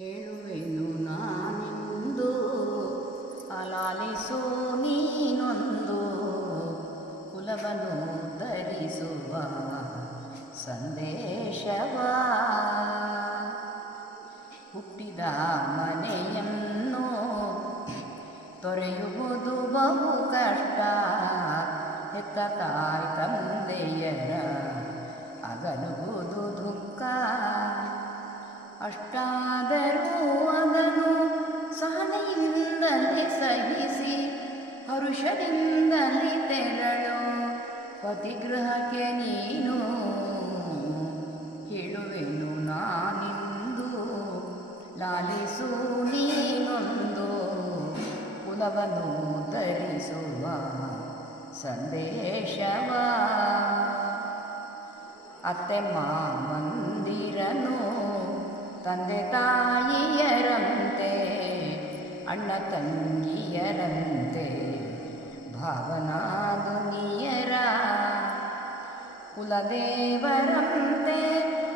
ಹೇಳುವೆನು ನಾನಿಂದು ಅಲಾಲಿಸು ನೀನೊಂದು ಕುಲವನ್ನು ಧರಿಸುವ ಸಂದೇಶವ. ಹುಟ್ಟಿದ ಮನೆಯನ್ನು ತೊರೆಯುವುದು ಬಹು ಕಷ್ಟ, ಹೆತ್ತ ತಾಯಿ ತಂದೆಯರ ಅಗಲುವುದು ದುಃಖ. ಅಷ್ಟಾದರೂ ಅದನ್ನು ಸಹನೆಯಿಂದಲೇ ಸಹಿಸಿ ಹರುಷದಿಂದಲೇ ತೆರಳು ಪತಿಗೃಹಕ್ಕೆ ನೀನು. ಹೇಳುವೆನು ನಾನಿಂದು ಲಾಲಿಸು ನೀನೊಂದು ಕುಲವನ್ನು ಧರಿಸುವ ಸಂದೇಶವ. ಅತ್ತೆ ಮಾವಂದಿರನು ತಂದೆ ತಾಯಿಯರಂತೆ ಅಣ್ಣ ತಂಗಿಯರಂತೆ ಭಾವನಾದುನಿಯರ ಕುಲದೇವರಂತೆ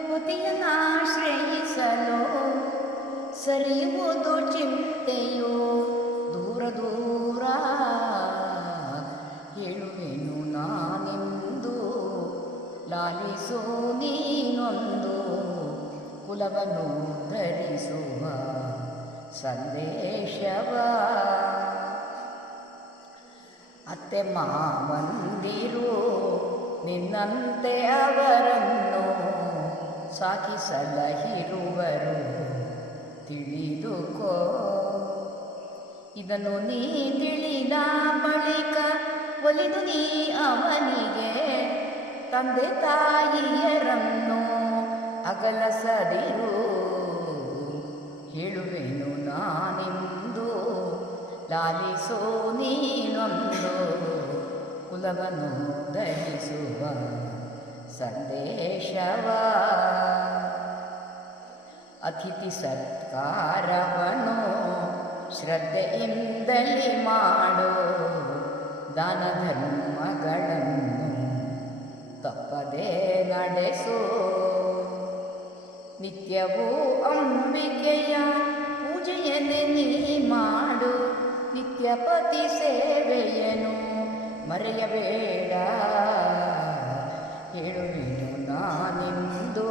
ಪತಿಯನ್ನಾಶ್ರಯಿಸಲು ಸರಿಯುವುದು ಚಿಂತೆಯು ದೂರ ದೂರ. ಹೇಳುವೆನು ನಾನಿಂದು ಲಾಲಿಸು ನೀನೊಂದು ಕುಲವನ್ನು ಧರಿಸುವ ಸಂದೇಶವ. ಅತ್ತೆ ಮಾವಂದಿರು ನಿನ್ನಂತೆ ಅವರನ್ನು ಸಾಕಿ ಸಲಹಿರುವರು ತಿಳಿದುಕೋ. ಇದನ್ನು ನೀ ತಿಳಿದ ಬಳಿಕ ಒಲಿದು ನೀ ಅವನಿಗೆ ತಂದೆ ತಾಯಿಯರನ್ನು ಅಗಲಸದಿರು. ಹೇಳುವೆನು ನಾನಿಂದು ಲಾಲಿಸೋ ನೀನೊಂದು ಕುಲವನ್ನು ಧರಿಸುವ ಸಂದೇಶವ. ಅತಿಥಿ ಸತ್ಕಾರವನ್ನು ಶ್ರದ್ಧೆಯಿಂದಲೇ ಮಾಡು, ದಾನ ಧರ್ಮಗಳನ್ನು ತಪ್ಪದೇ ನಡೆಸು. ನಿತ್ಯವೂ ಅಂಬಿಕೆಯ ಪೂಜೆಯನ್ನೇ ನೀ ಮಾಡು, ನಿತ್ಯ ಪತಿ ಸೇವೆಯನ್ನು ಮರೆಯಬೇಡ. ಹೇಳುವೆನು ನಾನಿಂದು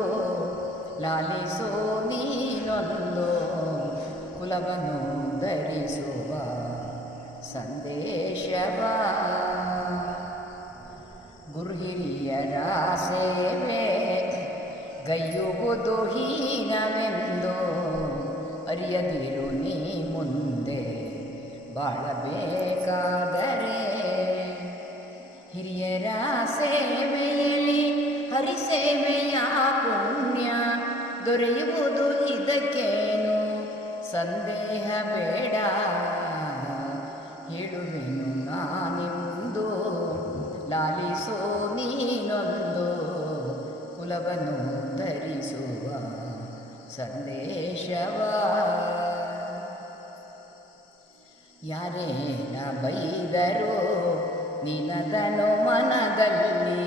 ಲಾಲಿಸೋ ನೀನೊಂದು ಕುಲವನ್ನು ಧರಿಸುವ ಸಂದೇಶವ. ಗುರುಹಿರಿಯರ ಸೇವೆ ಗೈಯುವುದು ಹೀನವೆಂದು ಅರಿಯದಿರು ನೀ ಮುಂದೆ ಬಾಳಬೇಕಾದರೆ. ಹಿರಿಯರ ಸೇವೆಯಲ್ಲಿ ಹರಿಸೇವೆಯ ಪುಣ್ಯ ದೊರೆಯುವುದು ಇದಕ್ಕೇನು ಸಂದೇಹ ಬೇಡ. ಹೇಳುವೆನು ನಾನಿಂದು ಲಾಲಿಸೋ ನೀನೊಂದು ಕುಲವನ್ನು ಧರಿಸುವ ಸಂದೇಶವ. ಯಾರೇನ ಬೈದರೂ ನಿನದನು ಮನದಲ್ಲಿ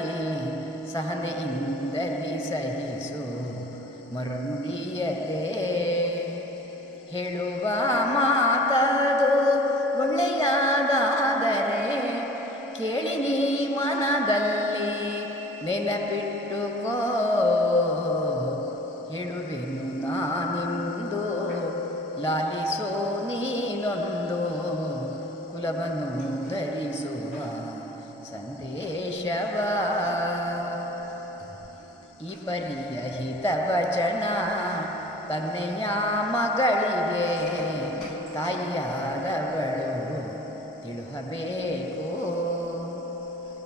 ಸಹನೆಯಿಂದಲೇ ಸಹಿಸು ಮರುನುಡಿಯದೆ. ಹೇಳುವ ಮಾತದು ಒಳ್ಳೆಯದಾದರೆ ಕೇಳಿ ನೀ ಮನದಲ್ಲಿ ನೆನಪಿಟ್ಟುಕೋ. ಹೇಳುವೆನು ನಾನಿಂದು ಲಾಲಿಸೋ ನೀನೊಂದು ಕುಲವನ್ನು ಧರಿಸುವ ಸಂದೇಶವ. ಈ ಪರಿಯ ಹಿತವಚನ ತಂದೆಯ ಮಗಳಿಗೆ ತಾಯಿಯಾದವಳು ತಿಳುಹಬೇಕು.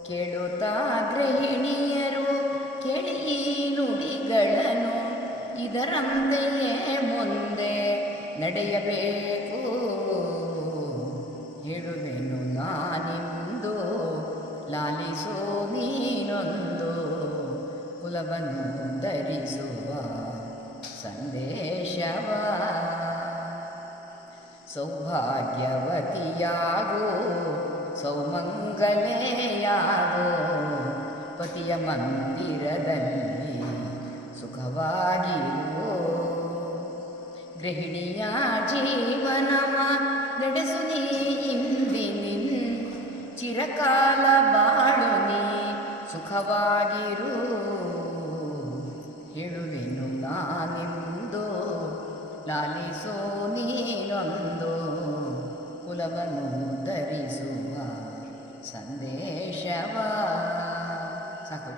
ಕೇಳುತ್ತಾ ಗೃಹಿಣಿಯರು ಕೇಳಿ ಈ ನುಡಿಗಳನ್ನು, ಇದರಂತೆಯೇ ಮುಂದೆ ನಡೆಯಬೇಕು. ಹೇಳುವೆನು ನಾನಿಂದು ಲಾಲಿಸೋ ನೀನೊಂದು ಕುಲವನ್ನು ಧರಿಸುವ ಸಂದೇಶವ. ಸೌಭಾಗ್ಯವತಿಯಾಗು ಸೌಮಂಗಲೆಯಾಗು, ಪತಿಯ ಮಂದಿರದಲ್ಲಿ ಸುಖವಾಗಿರು. ಗೃಹಿಣಿಯ ಜೀವನವ ನಡೆಸು ನೀ ಇಂದಿನಿನ್ ಚಿರಕಾಲ ಬಾಳು ನೀ ಸುಖವಾಗಿರು ಹೇಳುವೆನು ನಾನೆಂದು ಲಾಲಿಸೋ ನೀನೊಂದು ಕುಲವನ್ನು ಧರಿಸುವ ಸಂದೇಶವ ಸಾಕು.